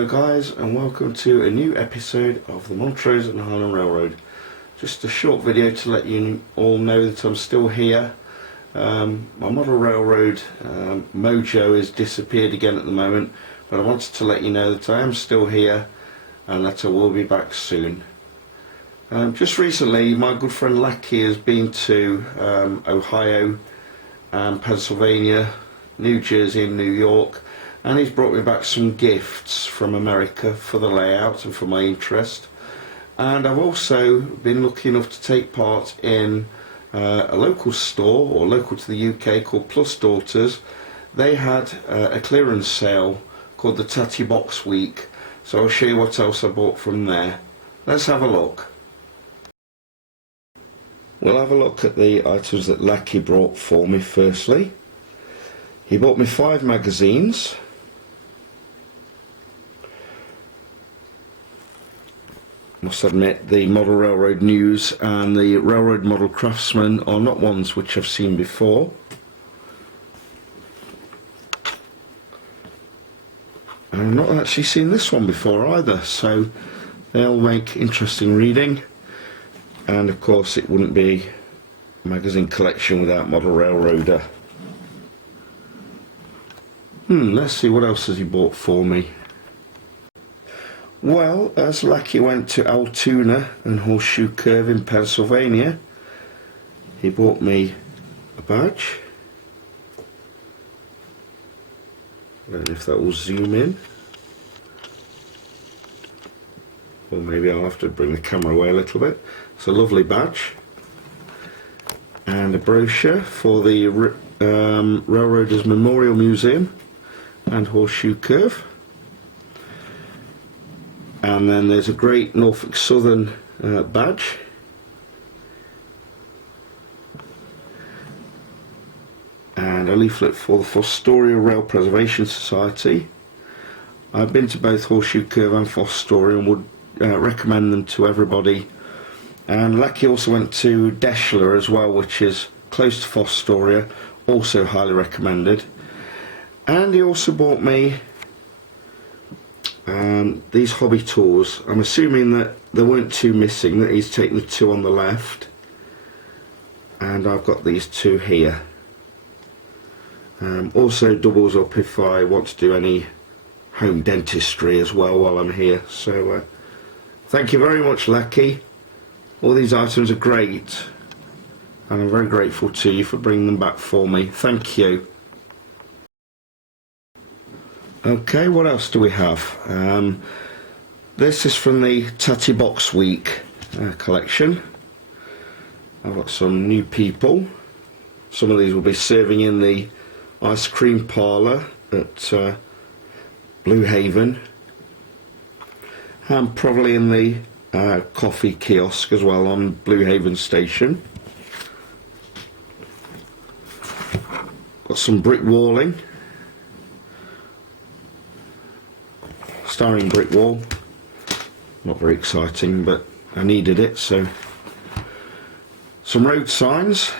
Hello guys, and welcome to a new episode of the Montrose and Highland Railroad. Just a short video to let you all know that I'm still here. My model railroad mojo has disappeared again at the moment, but I wanted to let you know that I am still here and that I will be back soon. Just recently my good friend Lachie has been to Ohio and Pennsylvania, New Jersey and New York, and he's brought me back some gifts from America for the layout and for my interest. And I've also been lucky enough to take part in a local store, or local to the UK, called Plus Daughters. They had a clearance sale called the Tatty Box Week, so I'll show you what else I bought from there. Let's have a look. We'll have a look at the items that Lachie brought for me. Firstly, he bought me 5 magazines. Must admit, the Model Railroad News and the Railroad Model Craftsman are not ones which I've seen before. And I've not actually seen this one before either, so they'll make interesting reading. And of course it wouldn't be a magazine collection without Model Railroader. Let's see, what else has he bought for me? Well, as Lachie went to Altoona and Horseshoe Curve in Pennsylvania, he bought me a badge. I don't know if that will zoom in, or maybe I'll have to bring the camera away a little bit. It's a lovely badge, and a brochure for the Railroaders Memorial Museum and Horseshoe Curve. And then there's a Great Norfolk Southern badge, and a leaflet for the Fostoria Rail Preservation Society. I've been to both Horseshoe Curve and Fostoria and would recommend them to everybody. And Lachie also went to Deschler as well, which is close to Fostoria, also highly recommended. And he also bought me these hobby tools. I'm assuming that there weren't 2 missing, that he's taken the 2 on the left, and I've got these 2 here. Also doubles up if I want to do any home dentistry as well while I'm here. So thank you very much, Lachie. All these items are great, and I'm very grateful to you for bringing them back for me. Thank you. Okay, what else do we have? This is from the Tatty Box Week collection. I've got some new people. Some of these will be serving in the ice cream parlour at Blue Haven, and probably in the coffee kiosk as well on Blue Haven Station. Got some brick walling. Starring brick wall. Not very exciting, but I needed it. So some road signs.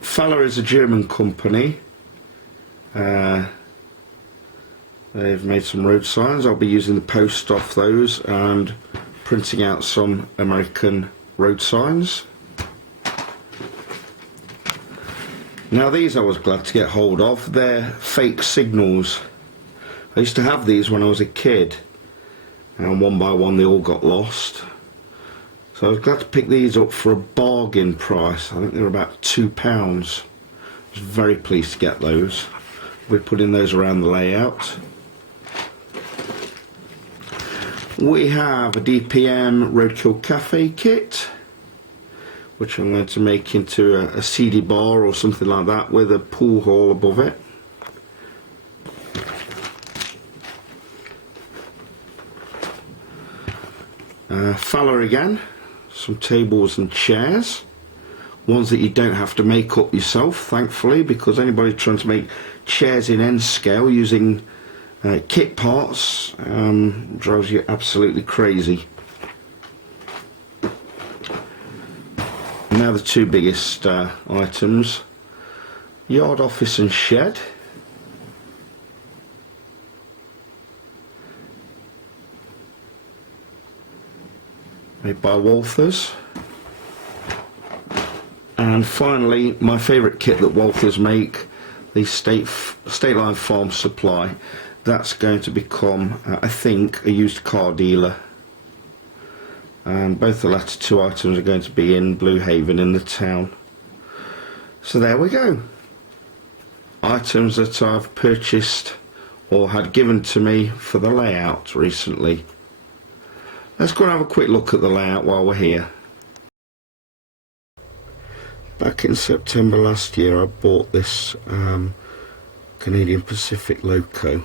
Faller is a German company. They've made some road signs. I'll be using the post off those and printing out some American road signs. Now these I was glad to get hold of. They're fake signals. I used to have these when I was a kid, and one by one they all got lost. So I was glad to pick these up for a bargain price. I think they were about £2. I was very pleased to get those. We're putting those around the layout. We have a DPM Roadkill Cafe kit, which I'm going to make into a CD bar or something like that with a pool hall above it. Faller again, some tables and chairs, ones that you don't have to make up yourself, thankfully, because anybody trying to make chairs in N scale using kit parts drives you absolutely crazy. Now the 2 biggest items: yard, office and shed, made by Walthers. And finally, my favourite kit that Walthers make, the State Line Farm Supply. That's going to become, I think, a used car dealer. And both the latter two items are going to be in Blue Haven in the town. So there we go. Items that I've purchased or had given to me for the layout recently. Let's go and have a quick look at the layout while we're here. Back in September last year I bought this Canadian Pacific Loco.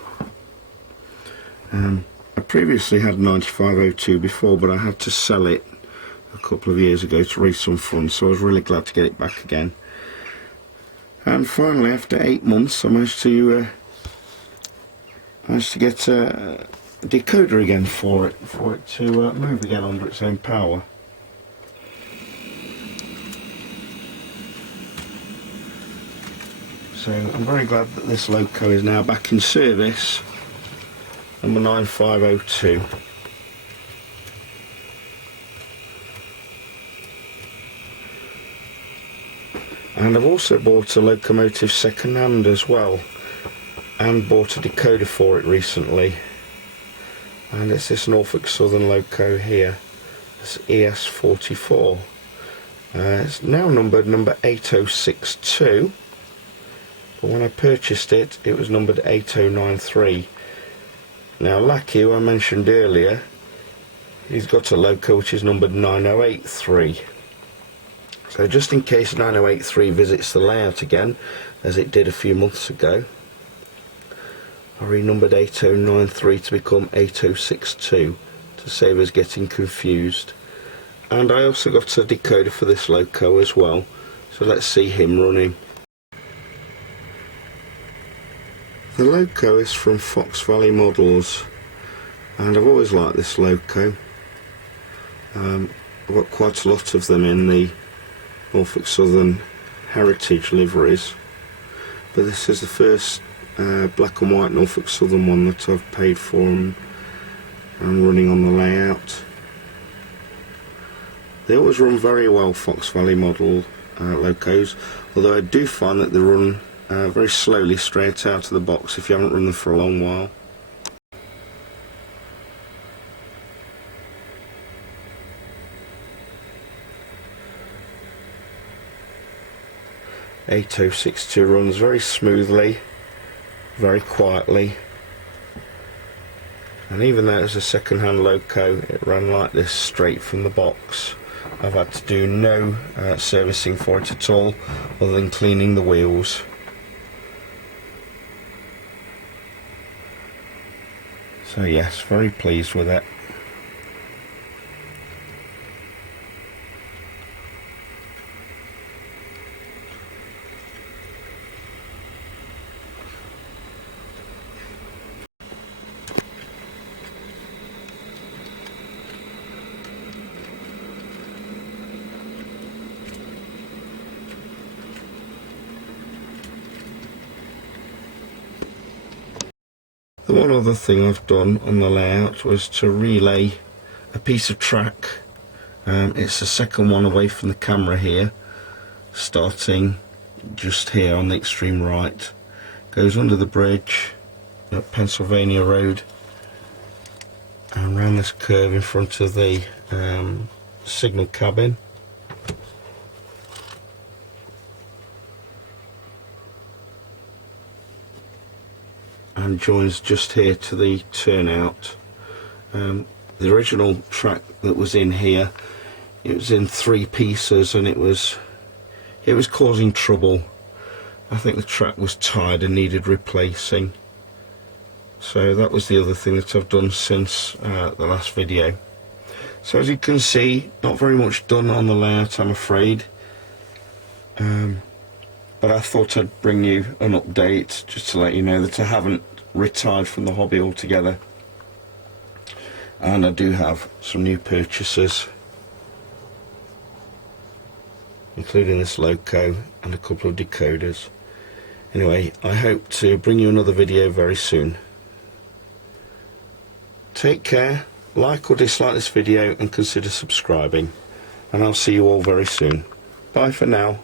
I previously had 9502 before, but I had to sell it a couple of years ago to raise some funds, so I was really glad to get it back again. And finally, after 8 months, I managed to get a decoder again for it to move again under its own power. So I'm very glad that this Loco is now back in service, number 9502. And I've also bought a locomotive second hand as well, and bought a decoder for it recently. And it's this Norfolk Southern Loco here, this ES44. It's now numbered number 8062. But when I purchased it, it was numbered 8093. Now Lachie, who I mentioned earlier, he's got a Loco which is numbered 9083. So just in case 9083 visits the layout again, as it did a few months ago, I renumbered 8093 to become 8062 to save us getting confused. And I also got a decoder for this Loco as well, so let's see him running. The Loco is from Fox Valley Models, and I've always liked this Loco. I've got quite a lot of them in the Norfolk Southern Heritage liveries, but this is the first black and white Norfolk Southern one that I've paid for and running on the layout. They always run very well, Fox Valley model Locos, although I do find that they run very slowly straight out of the box if you haven't run them for a long while. (8062) runs very smoothly, very quietly, and even though it's a second-hand Loco, it ran like this straight from the box. I've had to do no servicing for it at all, other than cleaning the wheels. So yes, very pleased with it. The one other thing I've done on the layout was to relay a piece of track. It's the second one away from the camera here, starting just here on the extreme right, goes under the bridge at Pennsylvania Road and around this curve in front of the signal cabin. And joins just here to the turnout. The original track that was in here, it was in 3 pieces, and it was causing trouble. I think the track was tired and needed replacing. So that was the other thing that I've done since the last video. So as you can see, not very much done on the layout, I'm afraid. But I thought I'd bring you an update just to let you know that I haven't retired from the hobby altogether, and I do have some new purchases, including this Loco and a couple of decoders. Anyway, I hope to bring you another video very soon. Take care. like or dislike this video and consider subscribing, and I'll see you all very soon. Bye for now.